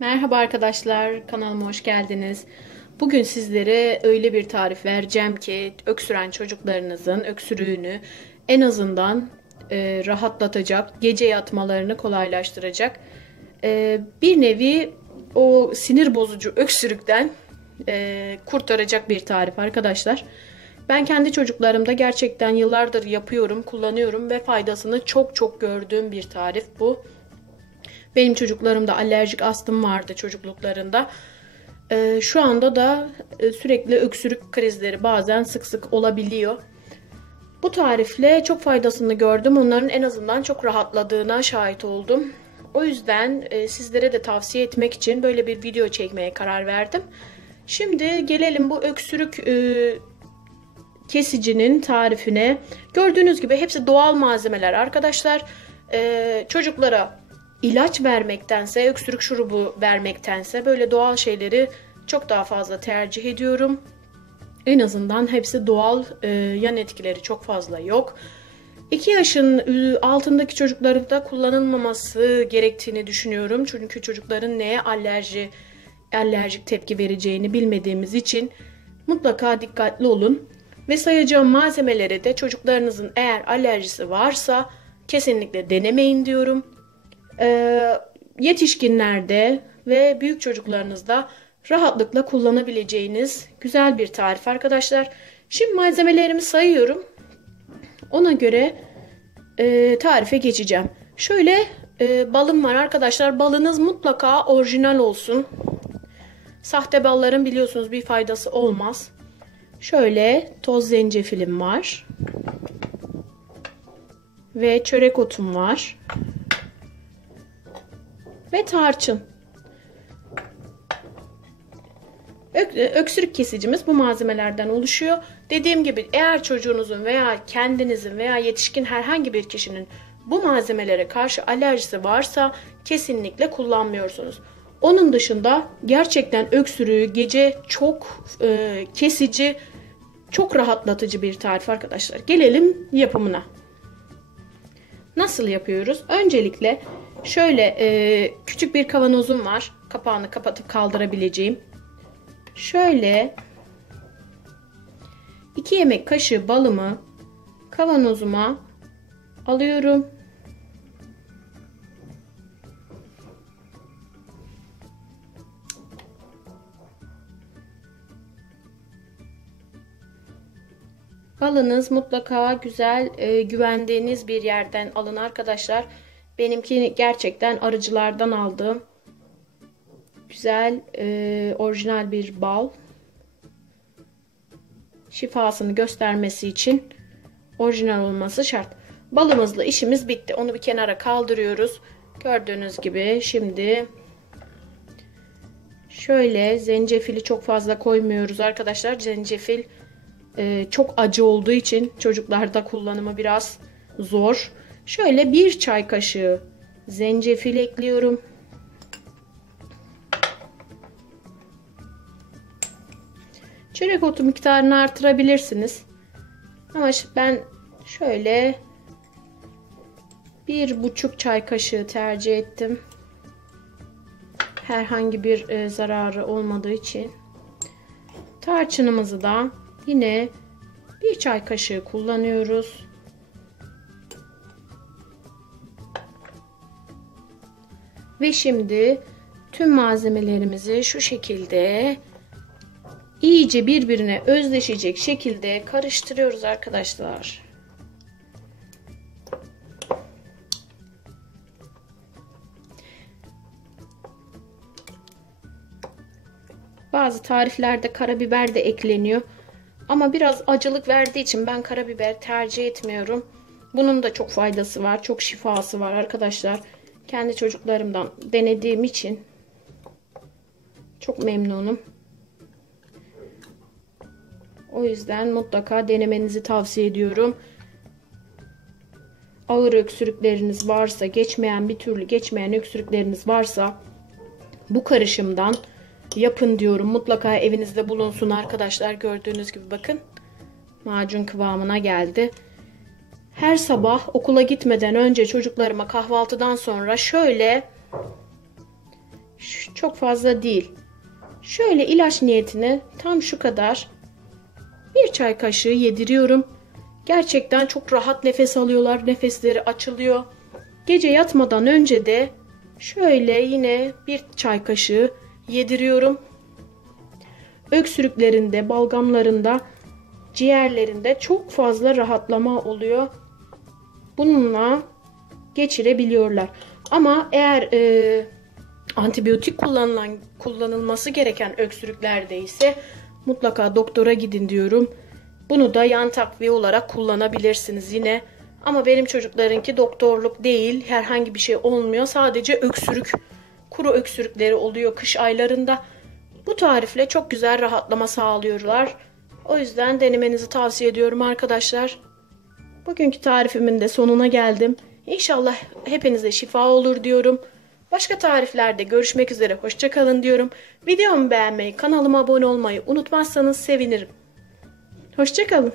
Merhaba arkadaşlar, kanalıma hoş geldiniz. Bugün sizlere öyle bir tarif vereceğim ki öksüren çocuklarınızın öksürüğünü en azından rahatlatacak, gece yatmalarını kolaylaştıracak. Bir nevi o sinir bozucu öksürükten kurtaracak bir tarif arkadaşlar. Ben kendi çocuklarımda gerçekten yıllardır yapıyorum, kullanıyorum ve faydasını çok gördüğüm bir tarif bu. Benim çocuklarımda alerjik astım vardı çocukluklarında. Şu anda da sürekli öksürük krizleri bazen sık sık olabiliyor. Bu tarifle çok faydasını gördüm. Onların en azından çok rahatladığına şahit oldum. O yüzden sizlere de tavsiye etmek için böyle bir video çekmeye karar verdim. Şimdi gelelim bu öksürük kesicinin tarifine. Gördüğünüz gibi hepsi doğal malzemeler arkadaşlar. Çocuklara ilaç vermektense, öksürük şurubu vermektense böyle doğal şeyleri çok daha fazla tercih ediyorum. En azından hepsi doğal, yan etkileri çok fazla yok. 2 yaşın altındaki çocukların da kullanılmaması gerektiğini düşünüyorum. Çünkü çocukların neye alerjik tepki vereceğini bilmediğimiz için mutlaka dikkatli olun. Ve sayacağım malzemeleri de çocuklarınızın eğer alerjisi varsa kesinlikle denemeyin diyorum. Yetişkinlerde ve büyük çocuklarınızda rahatlıkla kullanabileceğiniz güzel bir tarif arkadaşlar. Şimdi malzemelerimi sayıyorum. Ona göre tarife geçeceğim. Şöyle balım var arkadaşlar. Balınız mutlaka orijinal olsun. Sahte balların biliyorsunuz bir faydası olmaz. Şöyle toz zencefilim var. Ve çörek otum var. Ve tarçın. Öksürük kesicimiz bu malzemelerden oluşuyor. Dediğim gibi eğer çocuğunuzun veya kendinizin veya yetişkin herhangi bir kişinin bu malzemelere karşı alerjisi varsa kesinlikle kullanmıyorsunuz. Onun dışında gerçekten öksürüğü gece çok kesici, çok rahatlatıcı bir tarif arkadaşlar. Gelelim yapımına. Nasıl yapıyoruz? Öncelikle şöyle küçük bir kavanozum var. Kapağını kapatıp kaldırabileceğim. Şöyle 2 yemek kaşığı balımı kavanozuma alıyorum. Balınız mutlaka güzel, güvendiğiniz bir yerden alın arkadaşlar. Benimki gerçekten arıcılardan aldığım güzel, orijinal bir bal. Şifasını göstermesi için orijinal olması şart. Balımızla işimiz bitti. Onu bir kenara kaldırıyoruz. Gördüğünüz gibi şimdi şöyle zencefili çok fazla koymuyoruz arkadaşlar. Zencefil çok acı olduğu için çocuklarda kullanımı biraz zor. Şöyle 1 çay kaşığı zencefil ekliyorum. Çörek otu miktarını artırabilirsiniz. Ama ben şöyle 1,5 çay kaşığı tercih ettim. Herhangi bir zararı olmadığı için. Tarçınımızı da yine 1 çay kaşığı kullanıyoruz. Ve şimdi tüm malzemelerimizi şu şekilde iyice birbirine özdeşecek şekilde karıştırıyoruz arkadaşlar. Bazı tariflerde karabiber de ekleniyor. Ama biraz acılık verdiği için ben karabiber tercih etmiyorum. Bunun da çok faydası var. Çok şifası var arkadaşlar. Kendi çocuklarımdan denediğim için çok memnunum. O yüzden mutlaka denemenizi tavsiye ediyorum. Ağır öksürükleriniz varsa, bir türlü geçmeyen öksürükleriniz varsa bu karışımdan yapın diyorum. Mutlaka evinizde bulunsun arkadaşlar. Gördüğünüz gibi bakın. Macun kıvamına geldi. Her sabah okula gitmeden önce çocuklarıma kahvaltıdan sonra şöyle Çok fazla değil. Şöyle ilaç niyetine tam şu kadar bir çay kaşığı yediriyorum. Gerçekten çok rahat nefes alıyorlar. Nefesleri açılıyor. Gece yatmadan önce de şöyle yine bir çay kaşığı yediriyorum. Öksürüklerinde, balgamlarında, ciğerlerinde çok fazla rahatlama oluyor. Bununla geçirebiliyorlar. Ama eğer antibiyotik kullanılması gereken öksürüklerde ise mutlaka doktora gidin diyorum. Bunu da yan takviye olarak kullanabilirsiniz yine. Ama benim çocuklarınki doktorluk değil, herhangi bir şey olmuyor. Sadece öksürük, kuru öksürükleri oluyor kış aylarında. Bu tarifle çok güzel rahatlama sağlıyorlar. O yüzden denemenizi tavsiye ediyorum arkadaşlar. Bugünkü tarifimin de sonuna geldim. İnşallah hepinize şifa olur diyorum. Başka tariflerde görüşmek üzere. Hoşça kalın diyorum. Videomu beğenmeyi, kanalıma abone olmayı unutmazsanız sevinirim. Hoşça kalın.